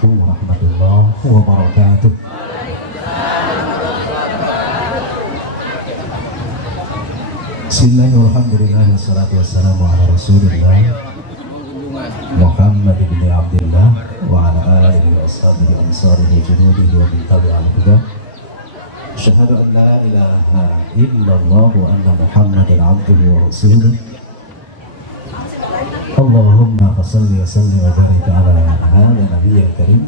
Assalamualaikum warahmatullahi wabarakatuh. Bismillahirrahmanirrahim. Wassalatu wassalamu ala Rasulillah Muhammad bin Abdullah wa ala alihi wa ashabihi wa ansarihi junudihi wa min tabi'al huda. Asyhadu an la ilaha illallah wa anna Muhammadan abduhu wa rasuluh. Allahumma salli wa sallim wa barik ala hadha nabiyyil karim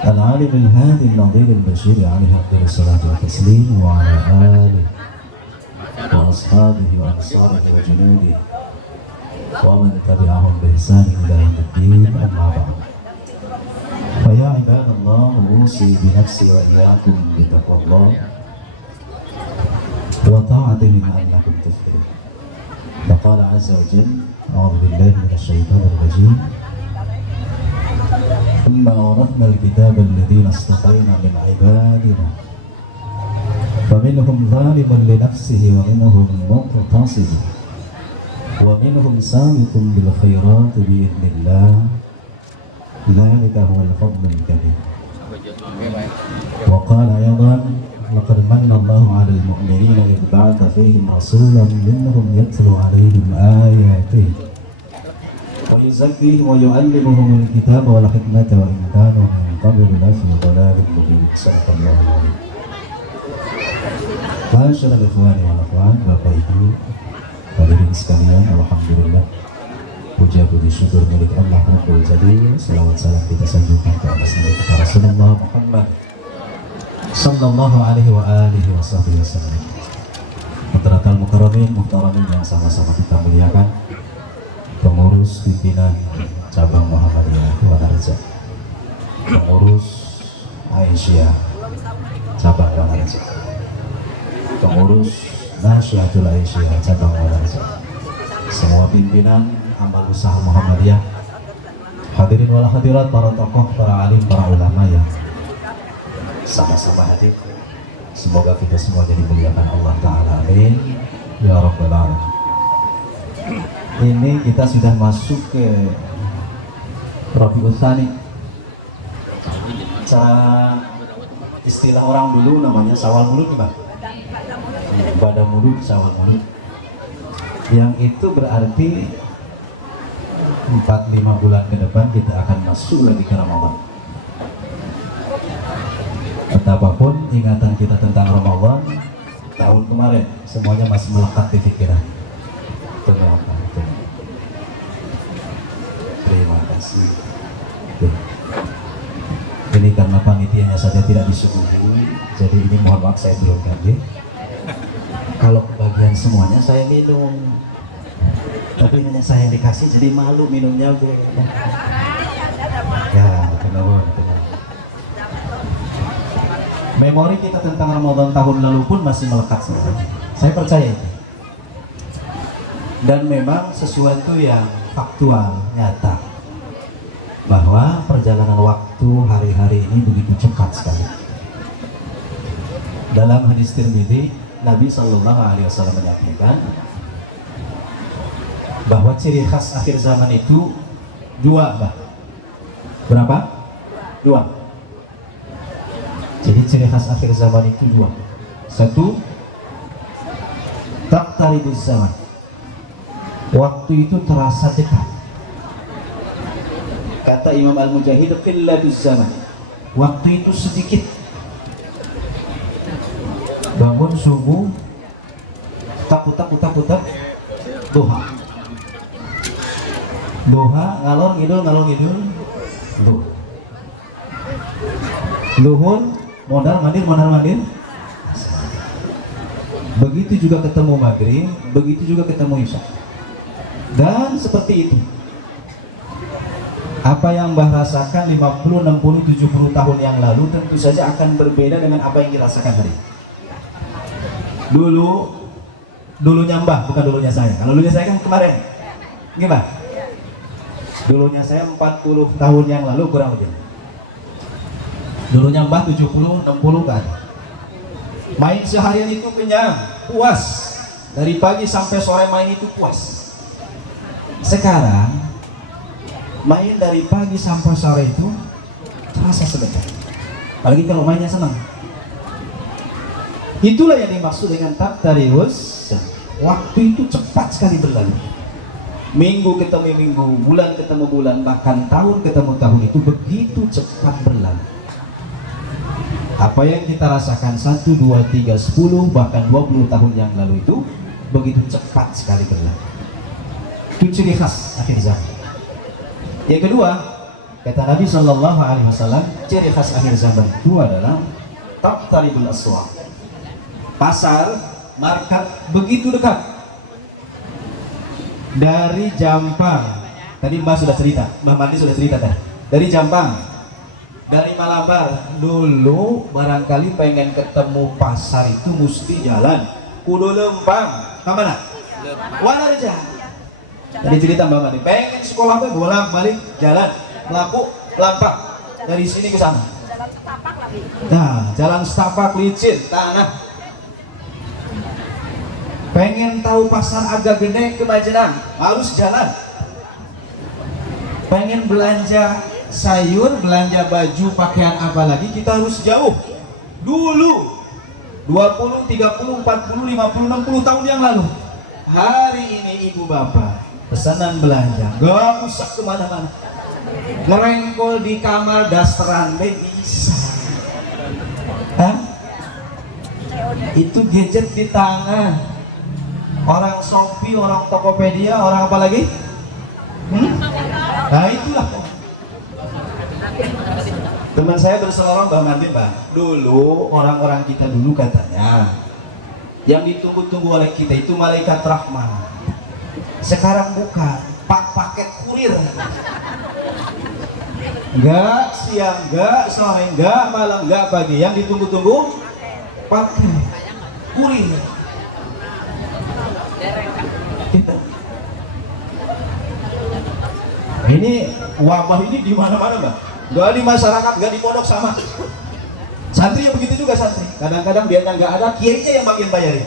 al-alim al-hadi al-nadhir al-bashir alaihi afdalus salatu wa taslim wa ala alihi wa ashabihi wa ansarihi wa junudihi wa man tabi'ahum bi ihsan ila yaumiddin, amma ba'd. Fa ya ibadallah, usi bi nafsi wa iyyakum bi taqwallah wa ta'atihi la'allakum tuflihun. Qala azza wa jalla: أعوذ بالله من الشيطان الرجيم ثم أورثنا الكتاب الذين اصطفينا من عبادنا فمنهم ظالم لنفسه ومنهم مقتصد ومنهم سابق بالخيرات بإذن الله ذلك هو الفضل الكبير. وقال أيضا: لقد من الله على المؤمنين إذ بعث فيهم رسولا منهم يتلو عليهم آياته ويزكيهم ويعلمهم الكتاب والحكمة وإن كانوا من قبل لفي ضلال مبين. صدق الله العظيم. Masyaallah ikhwani wal akhwat, Bapak Ibu hadirin sekalian, alhamdulillah, puja puji syukur milik Allah Rabbul Jalil. Selawat salam kita sanjungkan ke atas kita Rasulullah Muhammad sallallahu alaihi wa alihi wasallam. Muhtaratal mukarramin, muhtaramin yang sama-sama kita muliakan, pengurus pimpinan cabang Muhammadiyah Wanarja, pengurus Aisyah cabang Wanarja, pengurus Nasyatul Aisyah cabang Wanarja, semua pimpinan amal usaha Muhammadiyah, hadirin wal hadirat, para tokoh, para alim, para ulama yang sama-sama hadir. Semoga kita semua jadi dimuliakan Allah Ta'ala, amin ya rabbal alamin. Ini kita sudah masuk ke Rabiul Tsani. Cara istilah orang dulu namanya Syawal Maulud, Pak. Ibadah Maulud, Syawal Maulud. Yang itu berarti 4-5 bulan ke depan kita akan masuk lagi ke Ramadan. Betapapun ingatan kita tentang Ramadan tahun kemarin semuanya masih melekat di pikiran. Terima kasih. Ini karena panitianya saja tidak disuguhi, jadi ini mohon maaf saya belum ganti. Kalau bagian semuanya saya minum, tapi ini saya yang dikasih jadi malu minumnya, Bu. Ya, kenapa? Memori kita tentang Ramadan tahun lalu pun masih melekat. Saya percaya itu. Dan memang sesuatu yang faktual, nyata, bahwa perjalanan waktu hari-hari ini begitu cepat sekali. Dalam hadis Tirmidzi, Nabi Shallallahu Alaihi Wasallam menyampaikan bahwa ciri khas akhir zaman itu dua, Mbak. Berapa? Dua. Jadi ciri khas akhir zaman itu dua. Satu, taqtaribuz zaman. Waktu itu terasa dekat. Kata Imam Al-Mujahid, qillatuz zaman. Waktu itu sedikit. Bangun subuh, tak duha. Duha, ngalor ngidul, duha. Luhur, modal mandir. Begitu juga ketemu maghrib, begitu juga ketemu isya. Dan seperti itu, apa yang Mbah rasakan 50, 60, 70 tahun yang lalu tentu saja akan berbeda dengan apa yang dirasakan hari. Dulunya Mbah, bukan dulunya saya. Kalau dulunya saya kan kemarin, gimana? Dulunya saya 40 tahun yang lalu kurang lebih. Dulunya Mbah 70, 60 kan. Main seharian itu kenyang, puas. Dari pagi sampai sore main itu puas. Sekarang main dari pagi sampai sore itu terasa sebentar. Apalagi kalau mainnya senang. Itulah yang dimaksud dengan taqtaribus. Waktu itu cepat sekali berlalu. Minggu ketemu minggu, bulan ketemu bulan, bahkan tahun ketemu tahun, itu begitu cepat berlalu. Apa yang kita rasakan 1, 2, 3, 10, bahkan 20 tahun yang lalu itu begitu cepat sekali berlalu. Itu ciri khas akhir zaman. Yang kedua, kata Nabi Shallallahu Alaihi Wasallam, ciri khas akhir zaman itu adalah taqtaribul aswaq. Pasar, market begitu dekat. Dari Jampang, tadi Mbak sudah cerita, Mbak Mandi sudah cerita kan? Dari Jampang, dari Malabar, dulu barangkali pengen ketemu pasar itu mesti jalan kudu Lempang, ke mana? Walarja. Tadi cerita Mbak Mandi, pengen sekolah apa? Bolak balik jalan, melaku lampak dari sini ke sana. Nah, jalan setapak licin, tanah. Pengen tahu pasar agak gede ke Majenang, harus jalan. Pengen belanja sayur, belanja baju, pakaian apa lagi, kita harus jauh. Dulu 20, 30, 40, 50, 60 tahun yang lalu. Hari ini ibu bapak pesanan belanja gak usah kemana-mana, ngerengkol di kamar dasteran bisa. Hah? Itu gadget di tangan. Orang Shopee, orang Tokopedia, orang apa lagi? Nah itulah. Teman saya berselorong Mbak Mandi, Mbak. Dulu orang-orang kita dulu katanya yang ditunggu-tunggu oleh kita itu malaikat rahmat. Sekarang bukan, paket kurir. Enggak siang, enggak sore, enggak malam, enggak pagi. Yang ditunggu-tunggu paket kurir. Ini wabah ini di mana-mana, Mbak. Gak di masyarakat, gak di pondok sama. Santri yang begitu juga santri. Kadang-kadang dia nggak ada, kiainya yang bagian bayarin.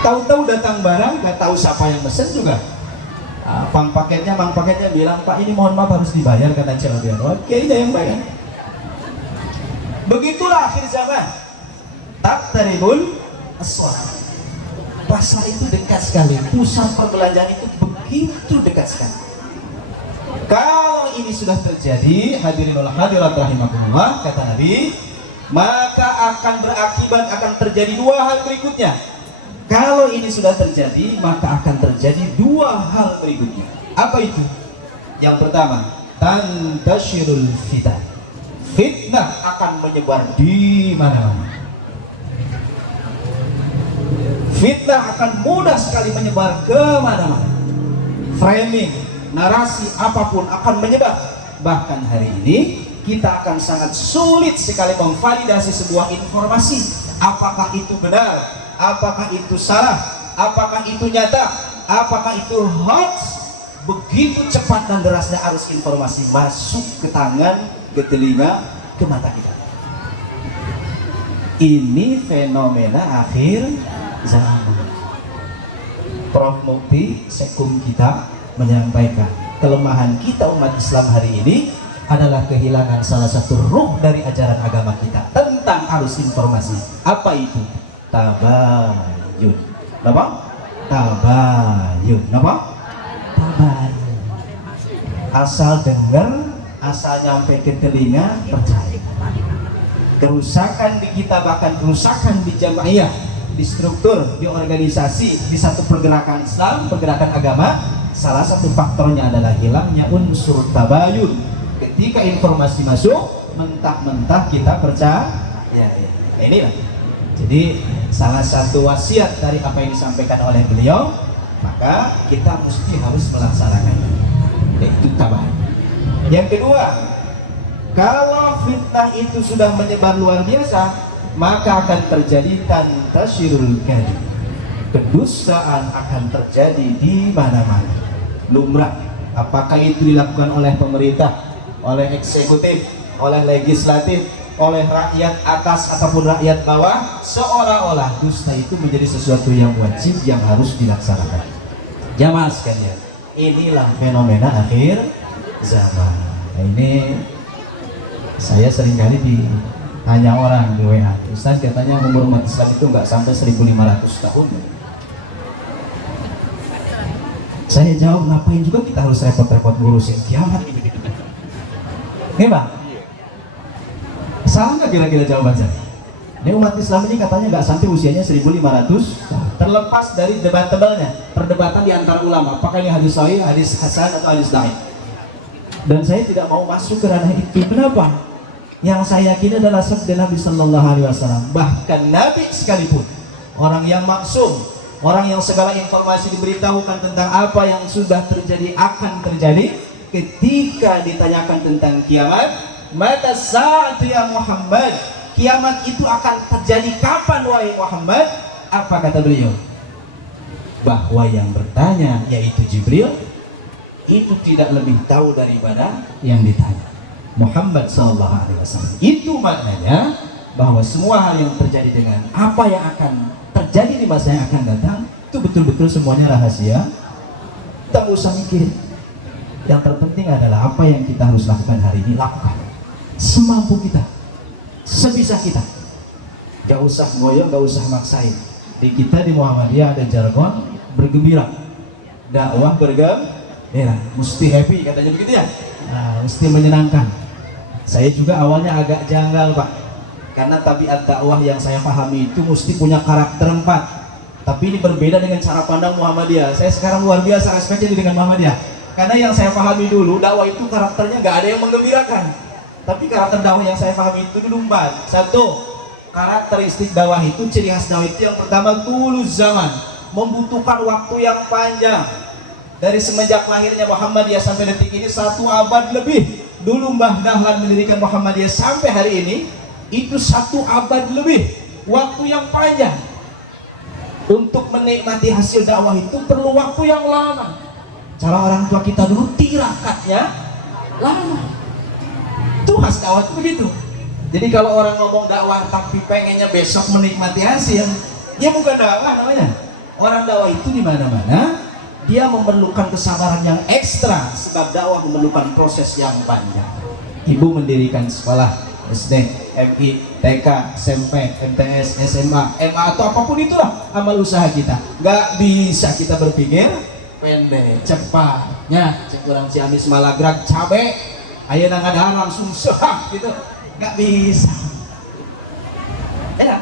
Tahu-tahu datang barang, gak tahu siapa yang mesen juga. Mang paketnya bilang, Pak ini mohon maaf harus dibayar karena celabian. Kiainya yang bayar. Begitulah akhir zaman. Taqtaribul aswaq. Pasar itu dekat sekali, pusat perbelanjaan itu begitu dekat sekali. Kalau ini sudah terjadi, hadirin wal hadirat rahimakumullah, kata Nabi, maka akan berakibat, akan terjadi dua hal berikutnya. Kalau ini sudah terjadi, maka akan terjadi dua hal berikutnya. Apa itu? Yang pertama, tantashirul fitnah. Fitnah akan menyebar di mana-mana. Fitnah akan mudah sekali menyebar kemana-mana. Framing, narasi apapun akan menyebar. Bahkan hari ini kita akan sangat sulit sekali memvalidasi sebuah informasi. Apakah itu benar? Apakah itu salah? Apakah itu nyata? Apakah itu hoax? Begitu cepat dan derasnya arus informasi masuk ke tangan, ke telinga, ke mata kita. Ini fenomena akhir zaman. Prof. Mukti Sekum kita menyampaikan kelemahan kita umat Islam hari ini adalah kehilangan salah satu ruh dari ajaran agama kita tentang arus informasi. Apa itu? Tabayun. Apa? Tabayun. Apa? Tabayun. Asal dengar, asal nyampe ke telinga, percaya. Kerusakan di kita, bahkan kerusakan di jamaah, di struktur, di organisasi, di satu pergerakan Islam, pergerakan agama, salah satu faktornya adalah hilangnya unsur tabayun. Ketika informasi masuk, mentah-mentah kita percaya. Inilah. Jadi salah satu wasiat dari apa yang disampaikan oleh beliau, maka kita mesti harus melaksanakannya. Itu tabayun. Yang kedua, kalau fitnah itu sudah menyebar luar biasa, maka akan terjadi tantashirul kadhib. Kedustaan akan terjadi di mana-mana. Lumrah. Apakah itu dilakukan oleh pemerintah, oleh eksekutif, oleh legislatif, oleh rakyat atas ataupun rakyat bawah, seolah-olah dusta itu menjadi sesuatu yang wajib yang harus dilaksanakan. Jamaah sekalian, inilah fenomena akhir zaman. Nah, ini saya seringkali ditanya orang di WA, Ustaz katanya umur umat Islam itu nggak sampai 1500 tahun. Saya jawab, ngapain juga kita harus repot-repot ngurusin kiamat ini? Nih Bang, salah nggak kira-kira jawaban saya? Ini umat Islam ini katanya nggak sampai usianya 1500, terlepas dari debat-tebalnya, perdebatan di antara ulama, apakah ini hadis sahih, hadis hasan atau hadis dhaif. Dan saya tidak mau masuk ke ranah itu. Kenapa? Yang saya yakini adalah sabda Nabi Sallallahu Alaihi Wasallam. Bahkan Nabi sekalipun, orang yang maksum, orang yang segala informasi diberitahukan tentang apa yang sudah terjadi akan terjadi, ketika ditanyakan tentang kiamat, mata saat ya Muhammad, kiamat itu akan terjadi kapan wahai Muhammad? Apa kata beliau? Bahwa yang bertanya yaitu Jibril itu tidak lebih tahu daripada yang ditanya, Muhammad Sallallahu Alaihi Wasallam. Itu maknanya bahwa semua hal yang terjadi dengan apa yang akan terjadi di masa yang akan datang itu betul-betul semuanya rahasia. Tak usah mikir. Yang terpenting adalah apa yang kita harus lakukan hari ini, lakukan semampu kita, sebisa kita. Gak usah ngoyo, gak usah maksain. Di kita di Muhammadiyah ada jargon bergembira, dakwah bergembira, mesti happy katanya begitu ya. Nah, mesti menyenangkan. Saya juga awalnya agak janggal Pak, karena tabiat dakwah yang saya pahami itu mesti punya karakter 4. Tapi ini berbeda dengan cara pandang Muhammadiyah. Saya sekarang luar biasa respect jadi dengan Muhammadiyah, karena yang saya pahami dulu dakwah itu karakternya nggak ada yang menggembirakan. Tapi karakter dakwah yang saya pahami itu dulu 4. Satu, karakteristik dakwah itu, ciri khas dakwah itu yang pertama tulus zaman, membutuhkan waktu yang panjang. Dari semenjak lahirnya Muhammadiyah sampai detik ini 1 abad lebih. Dulu Mbah Dahlan mendirikan Muhammadiyah sampai hari ini itu 1 abad lebih, waktu yang panjang. Untuk menikmati hasil dakwah itu perlu waktu yang lama. Cara orang tua kita dulu tirakatnya lama. Itu khas dakwah itu begitu. Jadi kalau orang ngomong dakwah tapi pengennya besok menikmati hasil, ya bukan dakwah namanya. Orang dakwah itu di mana-mana dia memerlukan kesabaran yang ekstra, sebab dakwah memerlukan proses yang panjang. Ibu mendirikan sekolah SD, MI, TK, SMP, MTS, SMA, MA atau apapun itulah amal usaha kita. Gak bisa kita berpikir pendek, cepatnya cek orang Ciamis Malagrag cabe, ayo nangadahan langsung sehak gitu. Gak bisa. Enak.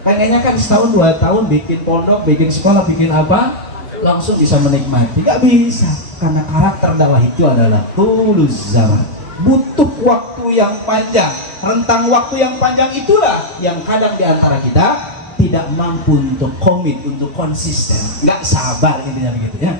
Pengennya kan setahun 2 tahun bikin pondok, bikin sekolah, bikin apa, langsung bisa menikmati. Gak bisa, karena karakter dakwah itu adalah tulus zaman, butuh waktu yang panjang. Rentang waktu yang panjang itulah yang kadang diantara kita tidak mampu untuk komit, untuk konsisten, nggak sabar intinya begitu ya.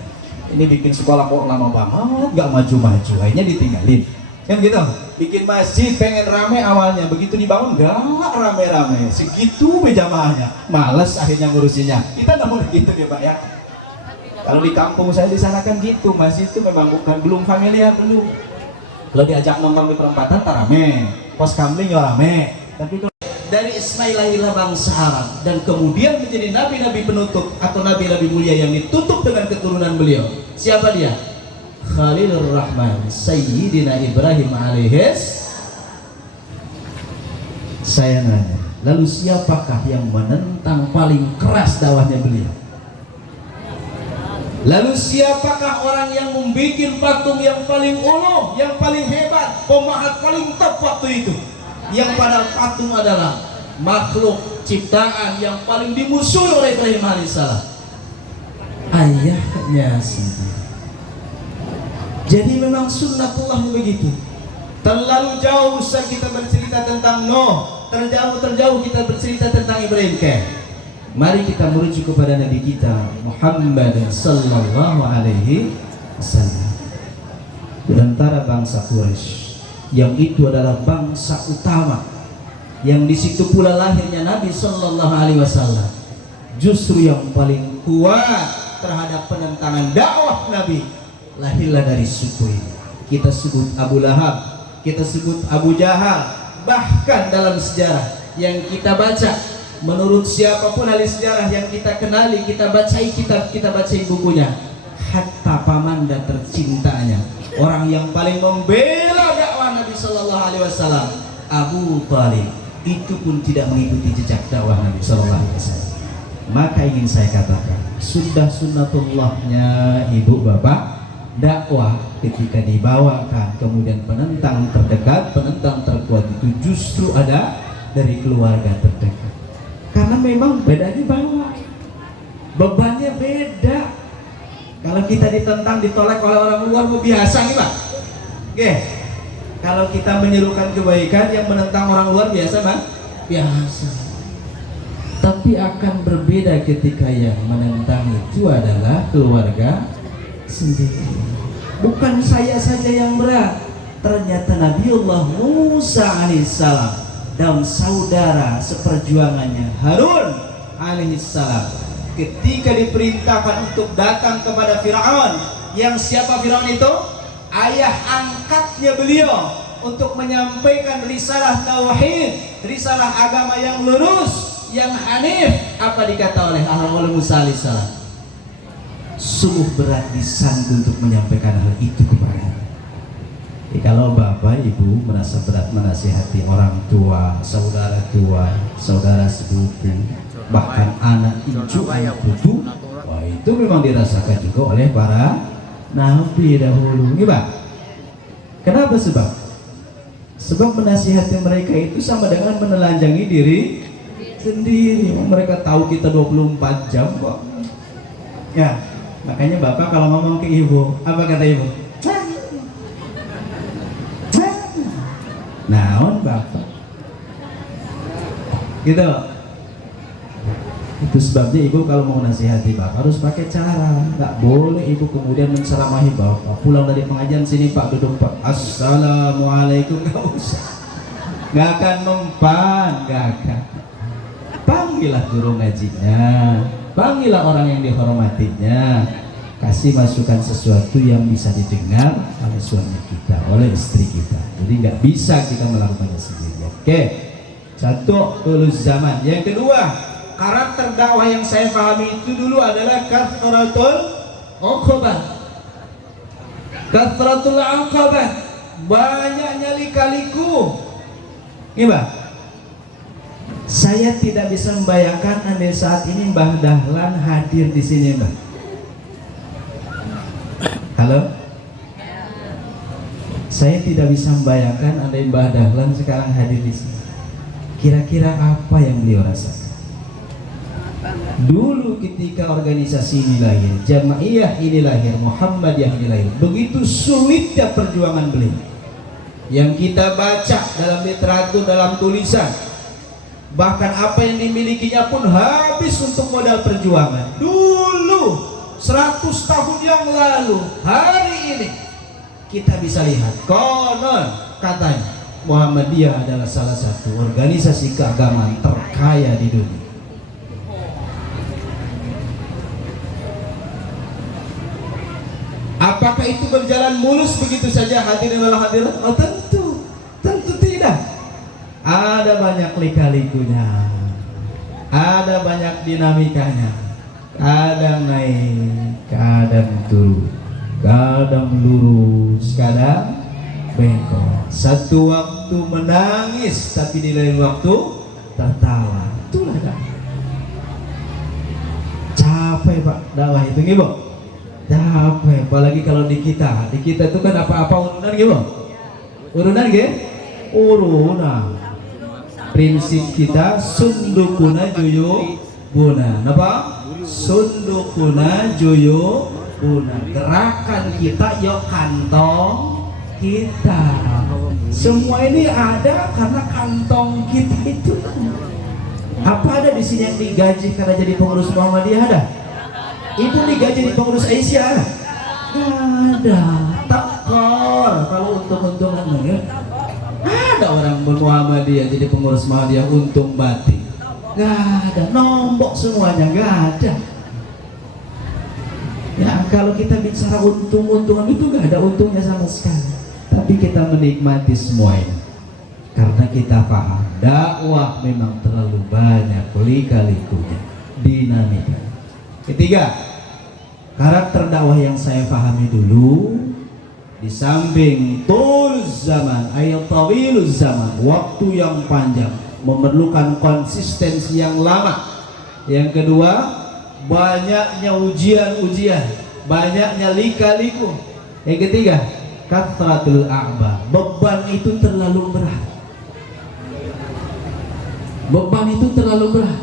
Ini bikin sekolah kok lama banget, nggak maju-maju, akhirnya ditinggalin kan gitu. Bikin masjid pengen rame awalnya, begitu dibangun nggak rame-rame, segitu jamaahnya, males akhirnya ngurusinnya. Kita nggak mau gitu ya Pak ya. Kalau di kampung saya di sana kan gitu, masjid itu memang belum familiar belum. Kalau diajak nongkrong di perempatan tak rame, pos kamling ya rame. Tapi kalau dari Ismail lahirlah bangsa Arab dan kemudian menjadi nabi-nabi penutup atau nabi-nabi mulia yang ditutup dengan keturunan beliau. Siapa dia? Khalilur Rahman Sayyidina Ibrahim alaihis. Saya nanya, lalu siapakah yang menentang paling keras dakwahnya beliau? Lalu siapakah orang yang membuat patung yang paling ulu, yang paling hebat, pemahat paling top waktu itu? Yang pada patung adalah makhluk ciptaan yang paling dimusuhi oleh Ibrahim alaihissalam, ayahnya sendiri. Jadi memang sunnatullah begitu. Terlalu jauh kita bercerita tentang Nuh, terjauh kita bercerita tentang Ibrahim. Mari kita merujuk kepada Nabi kita Muhammad sallallahu alaihi wasallam. Di antara bangsa Quraisy yang itu adalah bangsa utama, yang di situ pula lahirnya Nabi sallallahu alaihi wasallam, justru yang paling kuat terhadap penentangan dakwah Nabi lahirlah dari suku ini. Kita sebut Abu Lahab, kita sebut Abu Jahal. Bahkan dalam sejarah yang kita baca, menurut siapapun ahli sejarah yang kita kenali, kita bacai kitab, kita bacai bukunya, hatta pamanda tercintanya, orang yang paling membela Alaihi Wasallam, Abu Thalib itu pun tidak mengikuti jejak dakwah Nabi Sallallahu Alaihi Wasallam. Maka ingin saya katakan, sudah sunnatullahnya ibu bapak dakwah ketika dibawakan, kemudian penentang terdekat, penentang terkuat itu justru ada dari keluarga terdekat. Karena memang bedanya bawa, bebannya beda. Kalau kita ditentang, ditolak oleh orang luar, biasa nih Pak. Oke. Kalau kita menyerukan kebaikan, yang menentang orang luar biasa Pak? Biasa. Tapi akan berbeda ketika yang menentang itu adalah keluarga sendiri. Bukan saya saja yang berat. Ternyata Nabiullah Musa alaihissalam dan saudara seperjuangannya Harun alaihissalam ketika diperintahkan untuk datang kepada Firaun, yang siapa Firaun itu? Ayah angkatnya beliau, untuk menyampaikan risalah tauhid, risalah agama yang lurus, yang hanif. Apa dikata oleh Musa alaihissalam? Sungguh berat disanggung untuk menyampaikan hal itu kepada. Kalau bapak ibu merasa berat menasihati orang tua, saudara sepupu, bahkan anak cucu, anak putu, wah itu memang dirasakan juga oleh para nabi dahulu. Ini Pak, kenapa sebab? Sebab menasihati mereka itu sama dengan menelanjangi diri sendiri. Mereka tahu kita 24 jam kok. Ya, makanya bapak kalau ngomong ke ibu, apa kata ibu? Naon bapak? Gitu. Itu sebabnya ibu kalau mau nasihati bapak harus pakai cara. Nggak boleh ibu kemudian menceramahi bapak. Pulang dari pengajian, sini Pak, duduk Pak. Assalamualaikum, nggak usah. Nggak akan mempan, nggak akan. Panggillah guru ngajinya, panggillah orang yang dihormatinya, kasih masukan sesuatu yang bisa didengar oleh suami kita, oleh istri kita. Jadi nggak bisa kita melakukannya sendiri. Oke, satu, ulus zaman. Yang kedua, karakter dakwah yang saya pahami itu dulu adalah kathratul uqbah. Kathratul uqbah, banyaknya lika-liku. Gimana? Saya tidak bisa membayangkan andai saat ini Mbah Dahlan hadir di sini, Mbah. Halo? Saya tidak bisa membayangkan andai Mbah Dahlan sekarang hadir di sini. Kira-kira apa yang beliau rasakan? Dulu ketika organisasi ini lahir, Jamaiyah ini lahir, Muhammadiyah ini lahir, begitu sulitnya perjuangan beliau. Yang kita baca dalam literatur, dalam tulisan, bahkan apa yang dimilikinya pun habis untuk modal perjuangan. Dulu 100 tahun yang lalu, hari ini kita bisa lihat konon katanya Muhammadiyah adalah salah satu organisasi keagamaan terkaya di dunia. Apakah itu berjalan mulus begitu saja hadirin wal hadirat? Oh tentu tidak. Ada banyak lika-likunya, ada banyak dinamikanya. Kadang naik, kadang turun, kadang lurus, kadang bengkok. Satu waktu menangis, tapi di lain waktu tertawa. Itulah dakwah. Capek Pak dakwah itu, Ibu. Capek, apalagi kalau di kita itu kan apa-apa urunan, Ibu. Urunan, Ibu. Urunan. Prinsip kita sundukuna juyu buna. Napa? Sundukuna juyu buna. Gerakan kita yuk kantong kita. Semua ini ada karena kantong kita itu. Apa ada di sini yang digaji karena jadi pengurus Muhammadiyah? Ada? Ibu digaji di pengurus Aisyah? Ada? Nggak ada. Takor kalau untung-untungan ya. Ada orang Muhammadiyah jadi pengurus Muhammadiyah untung batin? Gak ada. Nombok semuanya, gak ada. Ya kalau kita bicara untung-untungan itu gak ada untungnya sama sekali. Tapi kita menikmati semua ini karena kita paham dakwah memang terlalu banyak lika-likunya, dinamika. Ketiga, karakter dakwah yang saya pahami dulu Di samping tul zaman, ayat tawiluz zaman, waktu yang panjang, memerlukan konsistensi yang lama. Yang kedua, banyaknya ujian-ujian, banyaknya lika-liku. Yang ketiga, kathratul a'ba, beban itu terlalu berat. Beban itu terlalu berat.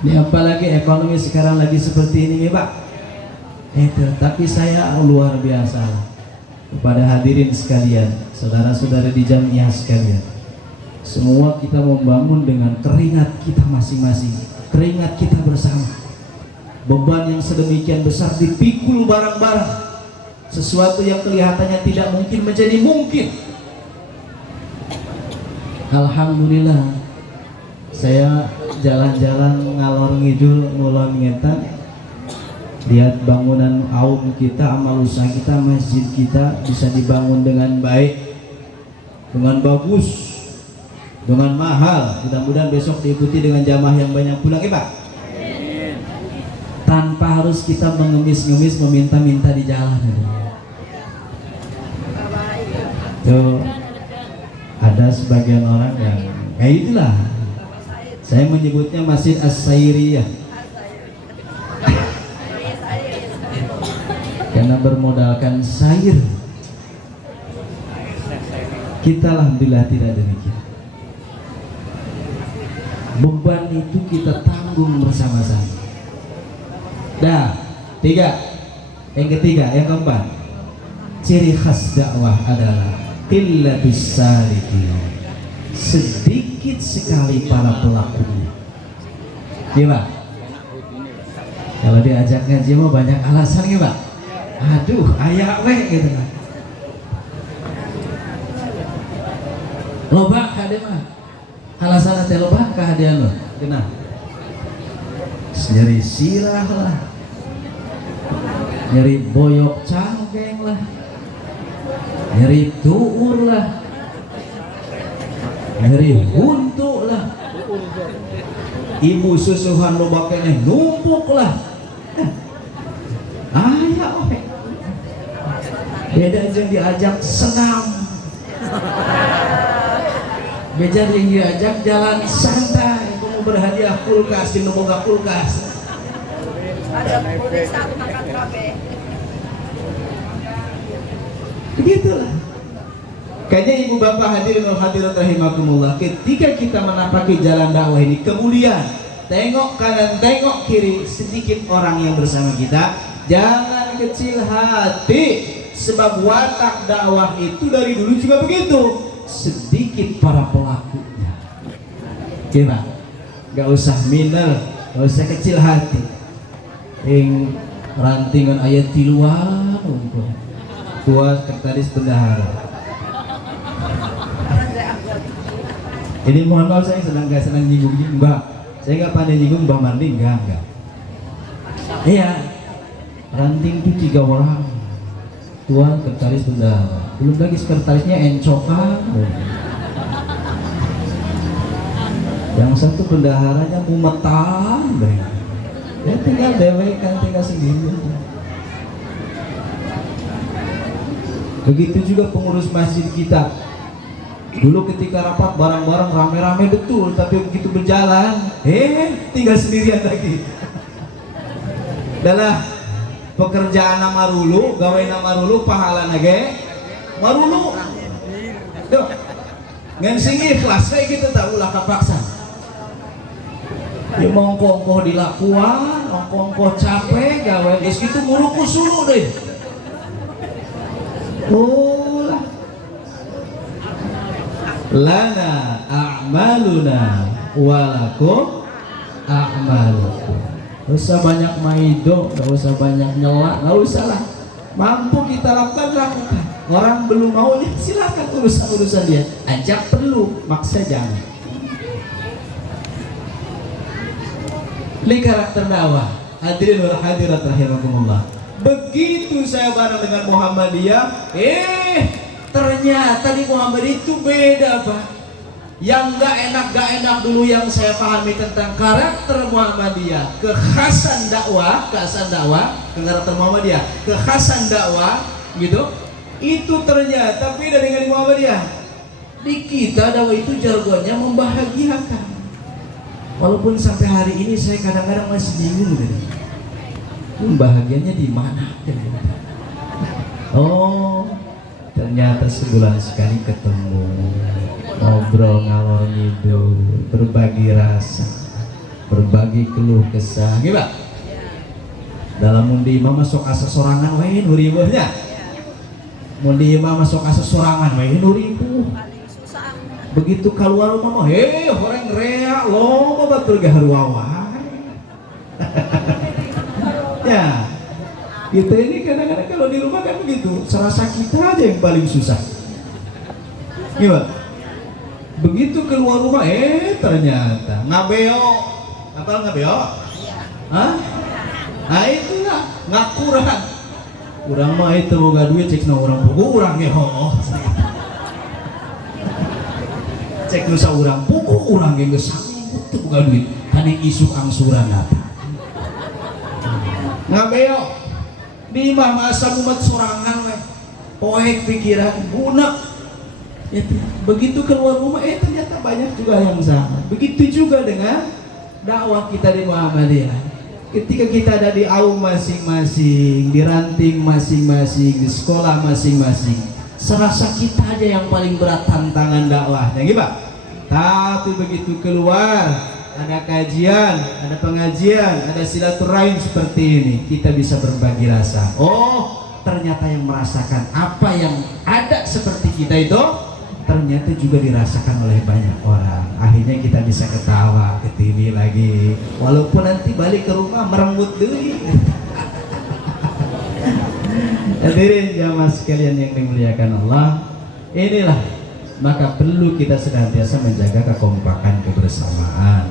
Ini apalagi ekonomi sekarang lagi seperti ini, Pak. Tapi saya luar biasa kepada hadirin sekalian, saudara-saudara di jamiah sekalian. Semua kita membangun dengan keringat kita masing-masing, keringat kita bersama. Beban yang sedemikian besar dipikul bareng-bareng. Sesuatu yang kelihatannya tidak mungkin menjadi mungkin. Alhamdulillah, saya jalan-jalan ngalor ngidul ngulon ngetan, lihat bangunan aum kita, amal usaha kita, masjid kita bisa dibangun dengan baik, dengan bagus, dengan mahal. Mudah-mudahan besok diikuti dengan jamaah yang banyak pulang, ya Pak. Tanpa harus kita mengemis-ngemis meminta-minta di jalan. Tuh, ada sebagian orang yang kayak itulah. Saya menyebutnya Masjid As-Sairiyah. Karena bermodalkan sair. Kita alhamdulillah tidak demikian. Beban itu kita tanggung bersama-sama. Dah, yang ketiga, yang keempat, ciri khas dakwah adalah qillatus salikin, sedikit sekali para pelakunya. Iya Pak. Kalau diajak ngaji mah banyak alasan ya Pak. Aduh, ayak weh gitu kan. Loba kade mah. Alasan teh loba ka hadiah lo. Kenapa? Nyari sirah lah. Nyari boyok cangkeng lah. Nyari tuur lah. Nyari huntu lah. Ibu susuhan loba keneh numpuk lah. Ayak weh. Beda yang diajak senam, beda yang diajak jalan santai, kamu berhadiah kulkas, di boga kulkas. Begitulah. Kayaknya ibu bapak hadirin wal hadirat rahimakumullah, ketika kita menapaki jalan dakwah ini, kemudian tengok kanan, tengok kiri, sedikit orang yang bersama kita, jangan kecil hati. Sebab watak dakwah itu dari dulu juga begitu, sedikit para pelakunya. Kira, gak usah minder, gak usah kecil hati. Rantingan ayat tiluan, buat sekretaris bendahara. Ini mohon maaf, saya gak senang nyinggung, enggak. Saya gak pandai nyinggung Mbak Mardi, enggak. Iya, ranting itu 3 orang. Tuan sekretaris bendahara, belum lagi sekretarisnya encokan. Yang satu bendaharanya mumetan, ya tinggal dewekan, tinggal sendiri. Begitu juga pengurus masjid kita. Dulu ketika rapat bareng-bareng rame-rame betul, tapi begitu berjalan, tinggal sendirian lagi. Dalah pekerjaan nama rulu, gawe nama rulu, pahala nage marulu. Duh, ngan sing ikhlas kayak gitu tak ulah kapaksa. Ya mongko-ongko dilakuan, mongko-ongko capek gawe geus kitu muruku sulu deh. Ulah. Lana a'maluna walakum a'malukum. Gak usah banyak maido, gak usah banyak nyela, gak usah lah. Mampu kita lakukan. Orang belum mau, ya silakan urusan dia. Ajak perlu, maksa jangan. Ini karakter dakwah. Hadirin wal hadirat rahimakumullah. Begitu saya bareng dengan Muhammadiyah, ternyata di Muhammadiyah itu beda Pak. Yang gak enak dulu yang saya pahami tentang karakter Muhammadiyah, kekhasan dakwah, karakter Muhammadiyah, kekhasan dakwah gitu. Itu ternyata beda dengan di Muhammadiyah. Di kita dakwah itu jargonnya membahagiakan. Walaupun sampai hari ini saya kadang-kadang masih bingung gitu. Bahagianya di mana? Oh, ternyata sebulan sekali ketemu, ngobrol ngalor ngidul, berbagi rasa, berbagi keluh kesah, gimana? Dalam mundi imam masuk asa sorangan, wae nuribahnya. Mundi imam masuk asa sorangan, wae nuribuh. Begitu keluar rumah, orang rea, lo batul gaharuawan. Ya, kita ini kadang-kadang kalau di rumah kan begitu, serasa kita aja yang paling susah. Gimana? Begitu keluar rumah, ternyata ngabeo, apa ngabeo? Hah? Nah itulah ngakuran. Kurang mah itu boga duit cek na orang buku orang ngeho. Cek nusa orang buku orang ngeho sanggup tuh boga duit. Kane isu angsuran apa? Ngabeo di imah masa umat sorangan we poek pikiran bunak ya, begitu keluar rumah ternyata banyak juga yang sama. Begitu juga dengan dakwah kita di Muhammadiyah. Ketika kita ada di aum masing-masing, di ranting masing-masing, di sekolah masing-masing, serasa kita aja yang paling berat tantangan dakwahnya gimana? Tapi begitu keluar ada kajian, ada pengajian, ada silaturahim seperti ini, kita bisa berbagi rasa. Oh, ternyata yang merasakan apa yang ada seperti kita itu ternyata juga dirasakan oleh banyak orang. Akhirnya kita bisa ketawa ke TV lagi, walaupun nanti balik ke rumah merenggut dulu. Hadirin jamaah sekalian yang dimuliakan Allah, inilah maka perlu kita senantiasa menjaga kekompakan kebersamaan.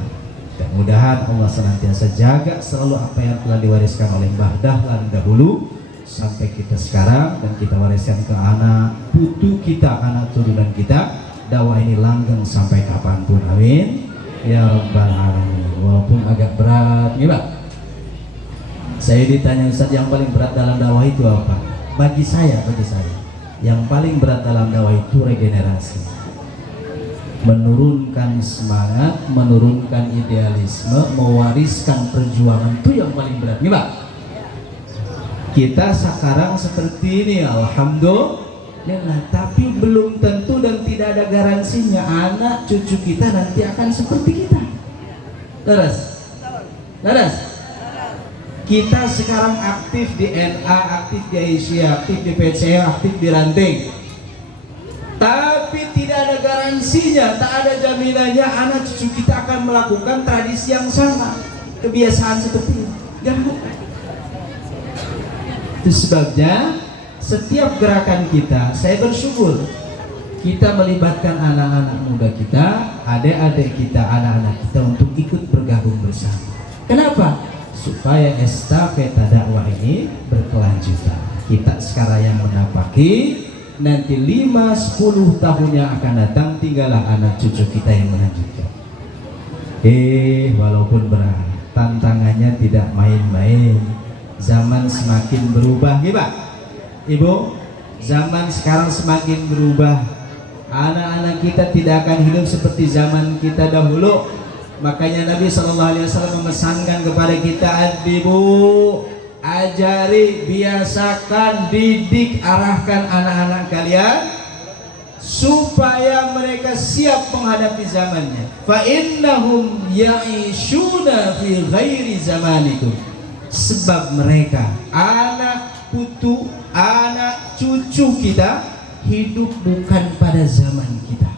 Mudah-mudahan Allah senantiasa jaga selalu apa yang telah diwariskan oleh Mbah Dahlan dahulu sampai kita sekarang, dan kita wariskan ke anak putu kita, anak turunan kita. Dakwah ini langgeng sampai kapanpun, amin ya rabbal alamin. Walaupun agak berat nih Pak, saya ditanya Ustaz, yang paling berat dalam dakwah itu apa? Bagi saya yang paling berat dalam dakwah itu regenerasi, menurunkan semangat, menurunkan idealisme, mewariskan perjuangan, itu yang paling berat nih Pak. Kita sekarang seperti ini alhamdulillah, tapi belum tentu dan tidak ada garansinya anak cucu kita nanti akan seperti kita. Laras kita sekarang aktif di NA, aktif di Asia, aktif di PCA, aktif di ranting, tapi tidak ada garansinya, tak ada jaminannya anak cucu kita akan melakukan tradisi yang sama, kebiasaan seperti ini. Gak ada. Itu sebabnya setiap gerakan kita, saya bersyukur kita melibatkan anak-anak muda kita, adik-adik kita, anak-anak kita untuk ikut bergabung bersama. Kenapa? Supaya estafeta dakwah ini berkelanjutan. Kita sekarang yang menapaki, nanti 5-10 tahun yang akan datang tinggallah anak cucu kita yang melanjutkan. Walaupun berat, tantangannya tidak main-main. Zaman semakin berubah, Pak Ibu. Zaman sekarang semakin berubah. Anak-anak kita tidak akan hidup seperti zaman kita dahulu. Makanya Nabi SAW memesankan kepada kita, adibu, ajari, biasakan, didik, arahkan anak-anak kalian supaya mereka siap menghadapi zamannya. Fa innahum ya'ishuna fi ghairi zamanikum. Sebab mereka, anak putu, anak cucu kita hidup bukan pada zaman kita.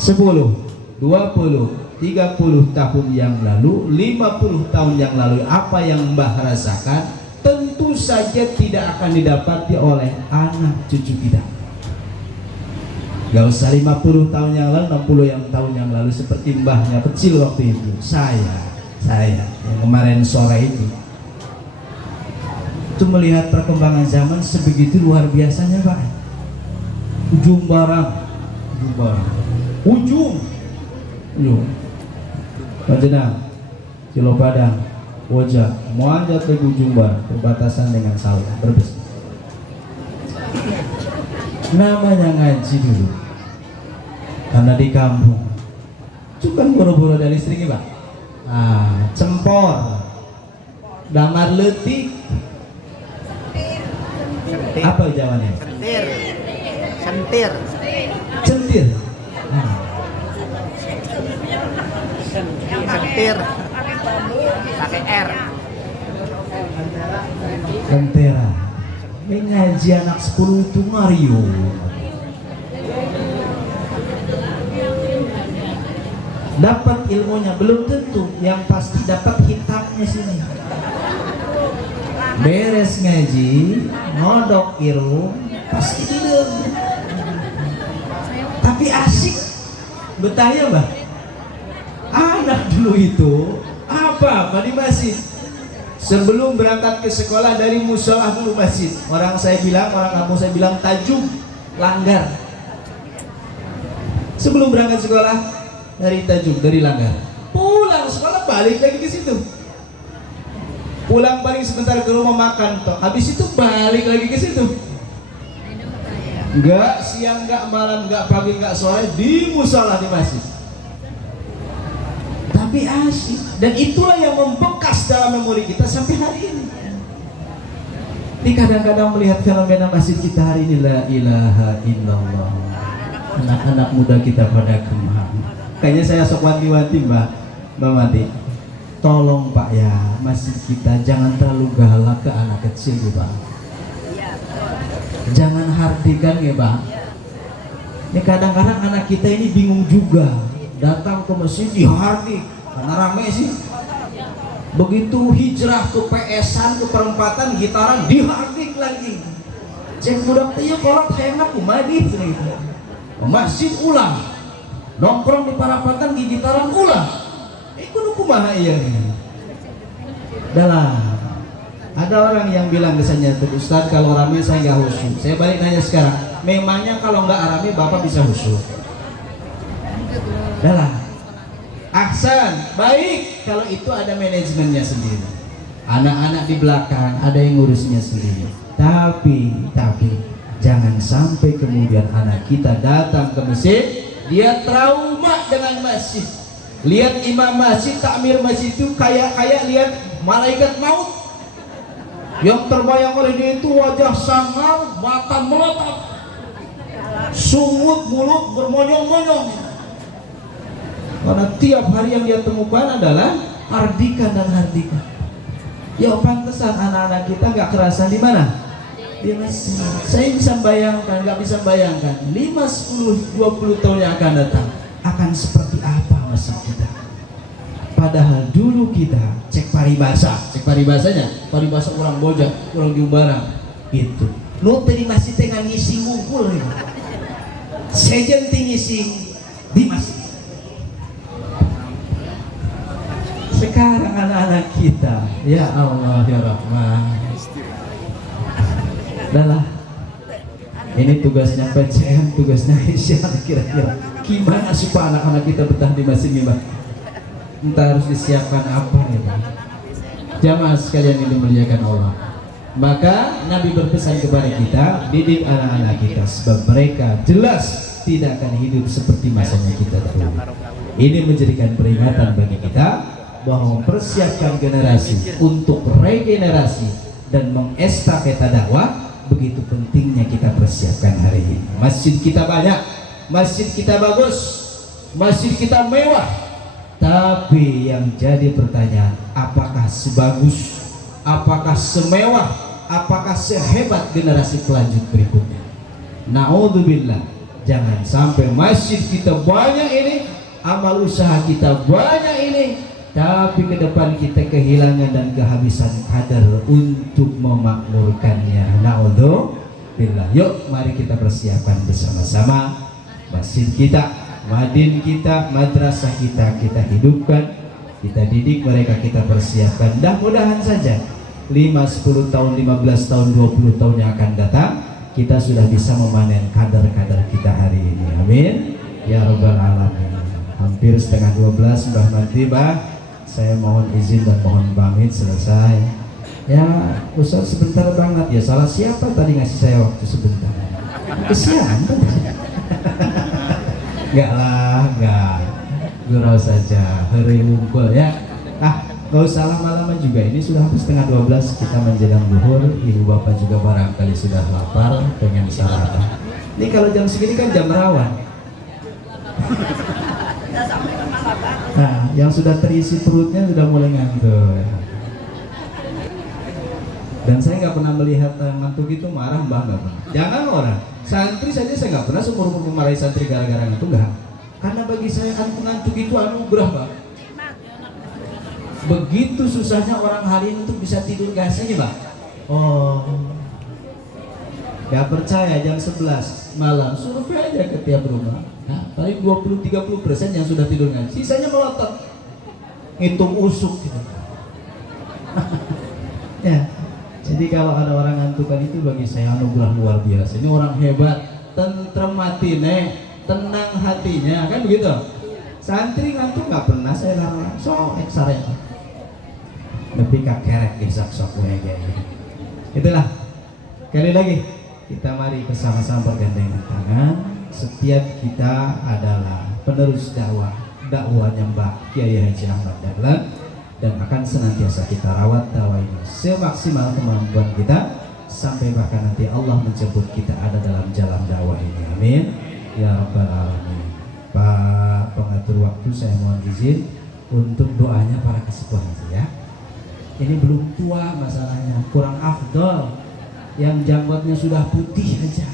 10, 20, 30 tahun yang lalu, 50 tahun yang lalu, apa yang Mbah rasakan tentu saja tidak akan didapati oleh anak cucu kita. Gak usah 50 tahun yang lalu, 60 tahun yang lalu, seperti Mbahnya kecil waktu itu, saya yang kemarin sore itu melihat perkembangan zaman sebegitu luar biasanya Pak. Ujung Pajenang, Kilo Padang, Wajah, Muanjat ke ujung barang, perbatasan dengan sawah, Brebes. namanya ngaji dulu karena di kampung cuma boro-boro dari listrik Pak. Cempor, damar letik, apa jawabannya? Sentir. Centir. Sentir. Pakai R. Lentera. Ini ngaji anak 10 itu Mario. Dapat ilmunya belum tentu, yang pasti dapat hitamnya sini. Beres ngaji, ngodok ilmu, pasti tidur. Tapi asik, betah ya Mbak. Anak dulu itu apa di masjid. Sebelum berangkat ke sekolah dari musola dulu masjid. Orang kampung saya bilang tajum, langgar. Sebelum berangkat sekolah dari tajum, dari langgar. Pulang sekolah balik lagi ke situ. Pulang paling sebentar ke rumah makan toh. Habis itu balik lagi ke situ. Enggak siang, enggak malam, enggak pagi, enggak sore di musola di masjid. Tapi asyik, dan itulah yang membekas dalam memori kita sampai hari ini. Ini kadang-kadang melihat fenomena masjid kita hari ini, la ilaha illallah. Anak-anak muda kita pada kemana? Kayaknya saya sok wanti-wanti Mbak Mati. Tolong Pak ya, masjid kita jangan terlalu galak ke anak kecil ya Pak. Jangan hardikan ya Pak. Ini kadang-kadang anak kita ini bingung juga, datang ke masjid dihardik karena rame sih. Begitu hijrah ke PS-an, ke perempatan, gitaran dihardik lagi. Cek budak teh kolot enak kumadi gitu. Masjid ulang, nongkrong di perempatan di gitaran ulang. Kudu kumaha ieu. Dalam ada orang yang bilang ke saya, Ustaz kalau rame saya nggak khusyuk. Saya balik nanya sekarang, memangnya kalau nggak rame Bapak bisa khusyuk? Dalam Aksan, baik kalau itu ada manajemennya sendiri. Anak-anak di belakang ada yang ngurusnya sendiri. Tapi jangan sampai kemudian anak kita datang ke masjid, dia trauma dengan masjid. Lihat imam masjid, takmir masjid itu kayak lihat malaikat maut. Yang terbayang oleh dia itu wajah sangar, mata melotot, sungut, mulut bermonyong-monyong. Karena tiap hari yang dia temukan adalah hardikan dan hardikan. Ya pantesan anak-anak kita nggak kerasan di mana? Di masjid. Saya bisa bayangkan, nggak bisa bayangkan 5, 10, 20 tahun yang akan datang akan seperti apa masjid kita. Padahal dulu kita cek paribasanya orang bojak, orang diumbarang gitu. Nu tadi masjid tengah ngisi ngumpul nih. Sejen ngisi di masjid. Sekarang anak-anak kita, ya Allah ya Rahman. Adalah ini tugasnya PCM, tugasnya Aisyah kira-kira. Gimana supaya anak-anak kita betah di masjid ini, Pak? Entah harus disiapkan apa ya, Pak? Jamaah sekalian yang dimuliakan Allah. Maka Nabi berpesan kepada kita, didik anak-anak kita sebab mereka jelas tidak akan hidup seperti masanya kita dahulu. Ini menjadikan peringatan bagi kita bahwa mempersiapkan generasi untuk regenerasi dan mengestafeta dakwah. Begitu pentingnya kita persiapkan hari ini. Masjid kita banyak, masjid kita bagus, masjid kita mewah, tapi yang jadi pertanyaan, apakah sebagus, apakah semewah, apakah sehebat generasi pelanjut berikutnya? Na'udzubillah, jangan sampai masjid kita banyak ini, amal usaha kita banyak ini, tapi ke depan kita kehilangan dan kehabisan kadar untuk memakmurkannya. Na'udzubillah. Yuk mari kita persiapkan bersama-sama masjid kita, madin kita, madrasah kita, kita hidupkan, kita didik mereka, kita persiapkan. Mudah-mudahan saja 5, 10 tahun, 15 tahun, 20 tahun yang akan datang kita sudah bisa memanen kadar-kadar kita hari ini. Amin ya rabbal alamin. Hampir setengah 12 Mbah Mati, saya mohon izin dan mohon pamit. Selesai ya Ustaz, sebentar banget ya. Salah siapa tadi ngasih saya waktu sebentar? Kesian kan? Enggak lah, enggak. Gurau saja, hari ngumpul ya. Gak usah lama-lama juga, ini sudah hampir setengah 12, kita menjelang zuhur. Ibu bapak juga barangkali sudah lapar, pengen sarapan. Ini kalau jam segini kan jam rawan. Nah, yang sudah terisi perutnya sudah mulai ngantuk. Dan saya nggak pernah melihat ngantuk itu marah, mbah nggak pernah. Jangan orang santri saja saya nggak pernah seumur umur memarahi santri gara-gara ngantuk, nggak. Karena bagi saya ngantuk itu anugerah, Pak. Begitu susahnya orang hari ini untuk bisa tidur gasnya, Pak. Oh, nggak percaya jam 11 malam survei aja ke tiap rumah. Nah, paling 20-30% yang sudah tidur ngantuk, sisanya melotot, ngitung usuk gitu. Ya. Jadi kalau ada orang ngantukan itu bagi saya anugerah luar biasa. Ini orang hebat, tentrem hatinya, tenang hatinya, kan begitu. Santri ngantuk nggak pernah saya larang, so eksarek. Lebih kakerek gesak sok kayak gitu. Itulah. Kali lagi kita mari bersama-sama bergandengan tangan. Setiap kita adalah penerus dakwahnya Mbak Kiai Haji Ahmad Dahlan. Dan akan senantiasa kita rawat dakwah ini semaksimal kemampuan kita sampai bahkan nanti Allah menjemput kita ada dalam jalan dakwah ini. Amin ya rabbal alamin. Pak pengatur waktu, saya mohon izin untuk doanya para kesepuh ya. Ini belum tua masalahnya, kurang afdol. Yang janggutnya sudah putih aja,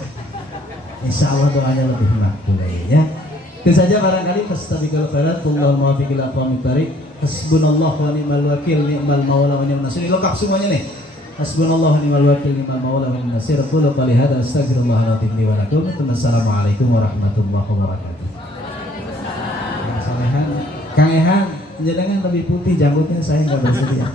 insya Allah doanya lebih makbul ya. Itu saja barangkali. Fastabiqul khairat, wallahu muwaffiq ila aqwamit thariq. Hasbunallahu wa ni'mal wakil, ni'mal maula wa ni'mal nasir. Lengkap semuanya nih. Hasbunallahu wa ni'mal wakil, ni'mal maula wa ni'mal nasir. Qulu qali hadza astaghfirullah li wa lakum. Assalamualaikum warahmatullahi wabarakatuh. Kang Ehan, jenengan lebih putih janggutnya, saya enggak bersedia.